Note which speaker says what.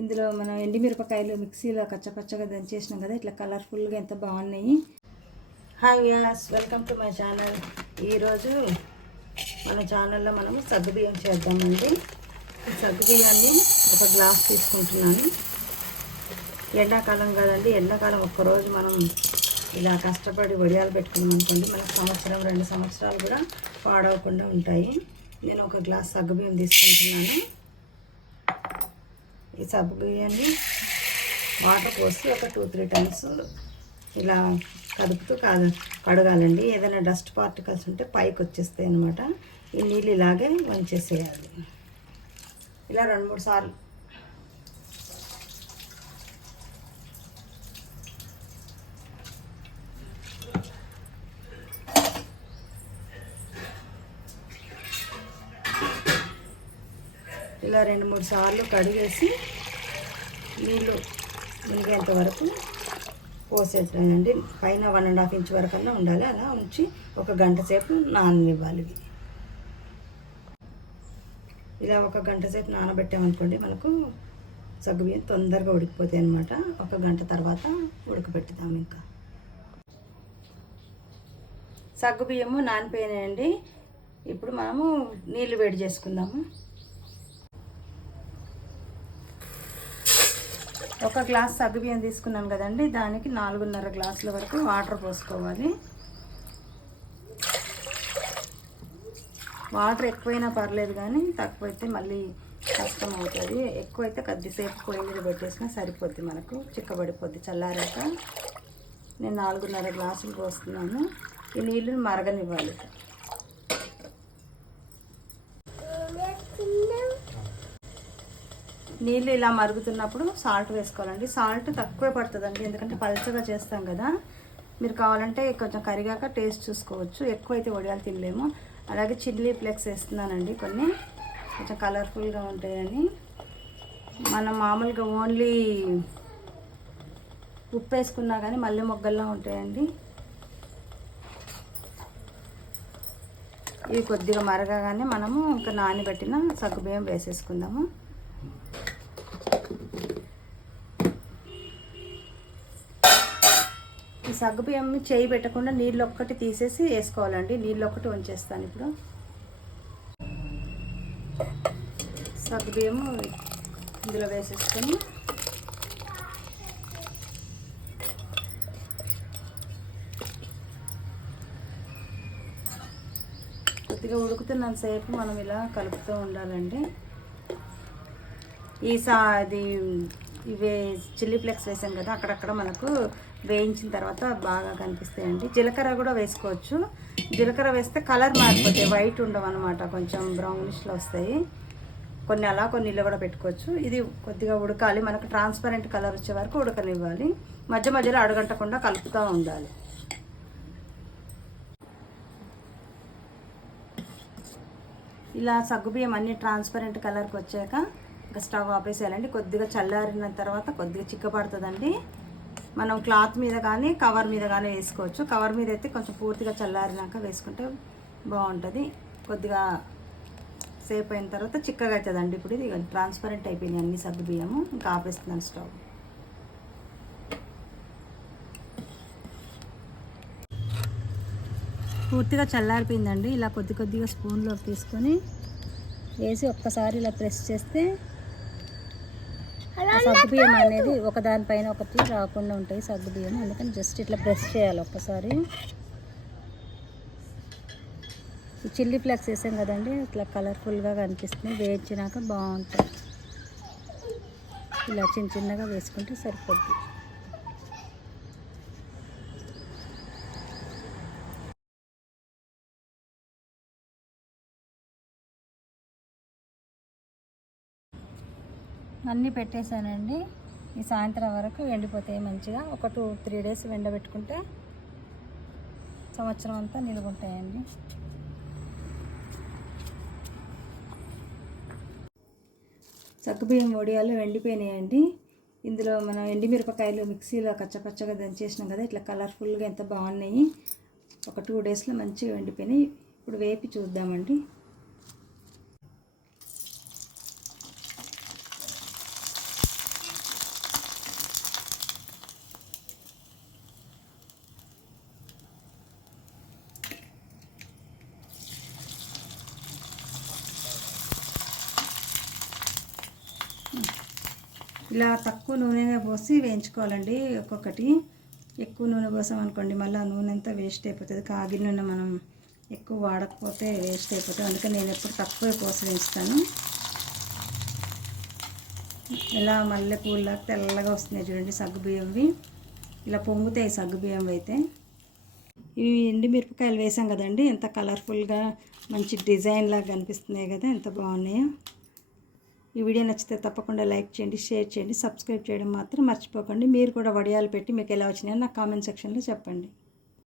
Speaker 1: ఇందులో మనం ఎండిమిరపకాయలు మిక్సీలో కచ్చపచ్చగా దంచేసినాం కదా ఇట్లా కలర్ఫుల్గా ఎంత బాగున్నాయి. Hi Vyas welcome to my channel ఈరోజు మన ఛానల్లో మనము సగ్గుబియ్యం చేద్దామండి. సగ్గుబియ్యాన్ని ఒక గ్లాస్ తీసుకుంటున్నాను. ఎండాకాలం కదండి ఎండాకాలం ఒక్కరోజు మనం ఇలా కష్టపడి వడియాలు పెట్టుకున్నాం అనుకోండి మనకు సంవత్సరం రెండు సంవత్సరాలు కూడా పాడవకుండా ఉంటాయి. నేను ఒక గ్లాస్ సగ్గుబియ్యం తీసుకుంటున్నాను. ఈ సబ్బు బియ్యాన్ని వాటర్ పోసి ఒక టూ త్రీ టైమ్స్ ఇలా కదుపుతూ కాదు కడగాలండి. ఏదైనా డస్ట్ పార్టికల్స్ ఉంటే పైకి వచ్చేస్తాయి అనమాట ఈ నీళ్ళు ఇలాగే వంచేసేయాలి. ఇలా రెండు మూడు సార్లు ఇలా రెండు మూడు సార్లు కడిగేసి నీళ్ళు మునిగేంత వరకు పోసేటండి పైన వన్ అండ్ హాఫ్ ఇంచ్ వరకు అన్నా ఉండాలి. అలా ఉంచి ఒక గంట సేపు నాననివ్వాలి ఇవి. ఇలా ఒక గంట సేపు నానబెట్టామనుకోండి మనకు సగ్గుబియ్యం తొందరగా ఉడికిపోతాయి అనమాట ఒక గంట తర్వాత ఉడకబెట్టుదాం ఇంకా. సగ్గుబియ్యము నానిపోయినాయండి. ఇప్పుడు మనము నీళ్ళు వేడి చేసుకుందాము. ఒక గ్లాస్ సగ్గుబియ్యం తీసుకున్నాను కదండి. దానికి నాలుగున్నర గ్లాసుల వరకు వాటర్ పోసుకోవాలి. వాటర్ ఎక్కువైనా పర్లేదు కానీ తక్కువైతే మళ్ళీ కష్టం అవుతుంది. ఎక్కువైతే కొద్దిసేపు పొయ్యి మీద పెట్టేసినా సరిపోద్ది మనకు. చిక్కబడిపోద్ది చల్లారాక. నేను నాలుగున్నర గ్లాసులు పోస్తున్నాను. ఈ నీళ్ళని మరగనివ్వాలి. నీళ్ళు ఇలా మరుగుతున్నప్పుడు సాల్ట్ వేసుకోవాలండి. సాల్ట్ తక్కువే పడుతుందండి ఎందుకంటే పలచగా చేస్తాం కదా. మీరు కావాలంటే కొంచెం కరిగాక టేస్ట్ చూసుకోవచ్చు. ఎక్కువైతే వడియాలు తినలేము. అలాగే చిల్లీ ఫ్లెక్స్ వేస్తున్నానండి కొన్ని. కొంచెం కలర్ఫుల్గా ఉంటాయని. మనం మామూలుగా ఓన్లీ ఉప్పు వేసుకున్నా కానీ మల్లె మొగ్గల్లా ఉంటాయండి. ఇవి కొద్దిగా మరగగానే మనము ఇంకా నానబెట్టిన సగ్గుబియ్యం వేసేసుకుందాము. సగ్గుబియ్యం చేయి పెట్టకుండా నీళ్ళు ఒక్కటి తీసేసి వేసుకోవాలండి. నీళ్ళు ఒక్కటి ఉంచేస్తాను ఇప్పుడు సగ్గుబియ్యము ఇందులో వేసేసుకొని కొద్దిగా ఉడుకుతున్నంతసేపు మనం ఇలా కలుపుతూ ఉండాలండి. ఈ సా అది ఇవే చిల్లీ ఫ్లెక్స్ వేసాం కదా అక్కడక్కడ మనకు వేయించిన తర్వాత బాగా కనిపిస్తాయండి. జీలకర్ర కూడా వేసుకోవచ్చు. జీలకర్ర వేస్తే కలర్ మారిపోతాయి. వైట్ ఉండవన్నమాట. కొంచెం బ్రౌనిష్లో వస్తాయి. కొన్ని అలా కొన్ని ఇల్లు కూడా పెట్టుకోవచ్చు. ఇది కొద్దిగా ఉడకాలి. మనకు ట్రాన్స్పరెంట్ కలర్ వచ్చే వరకు ఉడకనివ్వాలి. మధ్య మధ్యలో అడగంటకుండా కలుపుతూ ఉండాలి. ఇలా సగ్గుబియ్యం అన్ని ట్రాన్స్పరెంట్ కలర్కి వచ్చాక ఇంకా స్టవ్ ఆపేసేయాలండి. కొద్దిగా చల్లారిన తర్వాత కొద్దిగా చిక్కపడుతుందండి మనం క్లాత్ మీద కానీ కవర్ మీద కానీ వేసుకోవచ్చు. కవర్ మీద అయితే కొంచెం పూర్తిగా చల్లారినాక వేసుకుంటే బాగుంటుంది. కొద్దిగా సేపు అయిన తర్వాత చిక్కగా అవుతుందండి ఇప్పుడు ఇది. ట్రాన్స్పరెంట్ అయిపోయినాయి అన్ని సగ్గు బియ్యము ఇంకా ఆపేస్తున్నాను స్టవ్. పూర్తిగా చల్లారిపోయిందండి. ఇలా కొద్ది కొద్దిగా స్పూన్లో తీసుకొని వేసి ఒక్కసారి ఇలా ప్రెస్ చేస్తే సగ్గుబియ్యం అనేది ఒకదానిపైన ఒకటి రాకుండా ఉంటాయి సగ్గుబియ్యం అందుకని జస్ట్ ఇట్లా ప్రెస్ చేయాలి ఒక్కసారి. ఈ చిల్లీ ఫ్లేక్స్ వేసాం కదండి ఇట్లా కలర్ఫుల్గా కనిపిస్తుంది. వేయించినాక బాగుంటుంది ఇలా చిన్న చిన్నగా వేసుకుంటే సరిపోద్ది. అన్నీ పెట్టేశానండి. ఈ సాయంత్రం వరకు ఎండిపోతాయి మంచిగా ఒక టూ త్రీ డేస్ ఎండబెట్టుకుంటే సంవత్సరం అంతా నిలుగుంటాయండి సగ్గుబియ్యం వడియాలు ఎండిపోయినాయండి. ఇందులో మనం ఎండిమిరపకాయలు మిక్సీలో కచ్చపచ్చగా దంచేసినాం కదా ఇట్లా కలర్ఫుల్గా ఎంత బాగున్నాయి. ఒక టూ డేస్లో మంచిగా ఎండిపోయినాయి. ఇప్పుడు వేపి చూద్దామండి. ఇలా తక్కువ నూనెనే పోసి వేయించుకోవాలండి ఒక్కొక్కటి. ఎక్కువ నూనె పోసాం అనుకోండి మళ్ళీ నూనె అంతా వేస్ట్ అయిపోతుంది. కాగిన నూనె మనం ఎక్కువ వాడకపోతే వేస్ట్ అయిపోతుంది. అందుకని నేను ఎప్పుడు తక్కువే పోసి వేయిస్తాను. ఇలా మల్లె తెల్లగా వస్తున్నాయి చూడండి సగ్గుబియ్యంవి. ఇలా పొంగుతాయి సగ్గుబియ్యం అయితే. ఇవి ఎండి మిరపకాయలు వేసాం కదండి. ఎంత కలర్ఫుల్గా మంచి డిజైన్ లాగా కనిపిస్తున్నాయి కదా ఎంత బాగున్నాయో. ఈ వీడియో నచ్చితే తప్పకుండా లైక్ చేయండి షేర్ చేయండి సబ్స్క్రైబ్ చేయడం మాత్రం మర్చిపోకండి. మీరు కూడా వడియాలు పెట్టి మీకు ఎలా వచ్చినాయో నా కామెంట్ సెక్షన్లో చెప్పండి.